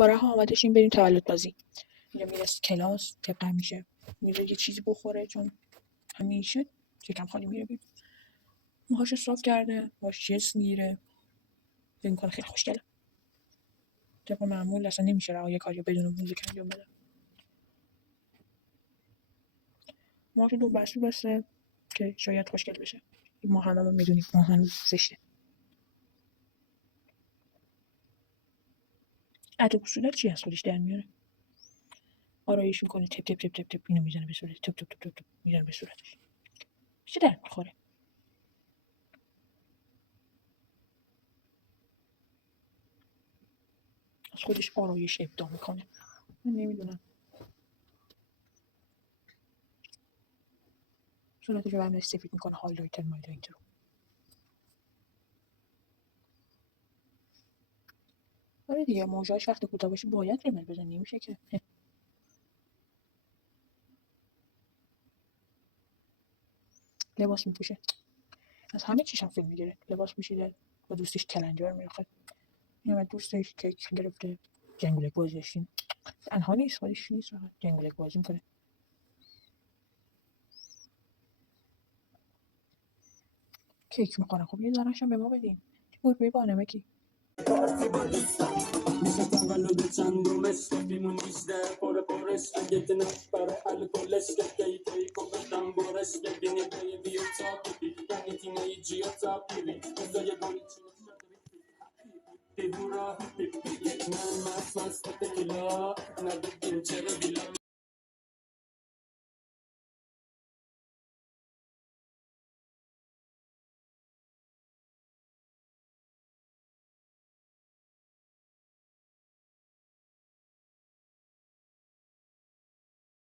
با رها آماده شیم بریم تولد بازی. اینجا میره کلاس طبق همیشه میره یه چیزی بخوره چون همیشه یکم خالی میره بیرون. موهاشو صاف کرده، باش جس میگیره، فکر میکنه خیلی خوشگله. طبق معمول اصلا نمیشه رها یه کاریو بدون موزیک انجام بده. موهاشو دو بسته بسته که شاید خوشگل بشه. ما هممون میدونیم ما هنوز زشته. عدو بسولت چی از خودش در میاره؟ آرایش میکنه، تپ تپ تپ تپ تپ اینو میزنه به صورتش، تپ تپ تپ تپ میزنه به صورتش. چه در میخوره؟ از خودش آرایش ابداع میکنه. من نمیدونم. صورتش رو برمی‌داره سفید میکنه، هایلایتر مایلایتر. آره دیگه موجاش وقتی کوتاه باشه باید ریمل بزن، نمیشه که. لباس میپوشه. از همه چیش هم فیلم میگیره. لباس پوشیده، با دوستش کلنجار میره. این و دوستش کیک گرفته، جنگولک بازی داشتیم. تنها نیست، خودش نیست، فقط جنگولک بازی میکنه. کیک میکنه. خب یه دانش هم به ما بدین. گربه بانمکی. میشه تولد چندمش بفیمون 18 پرش اگه که نبره الکلش که کیکو بدم برش ببینی بیبی و تاپی یعنی تینیجی و تاپیری بزای گولی دیوورا من مست تکیلا نبودیم چرا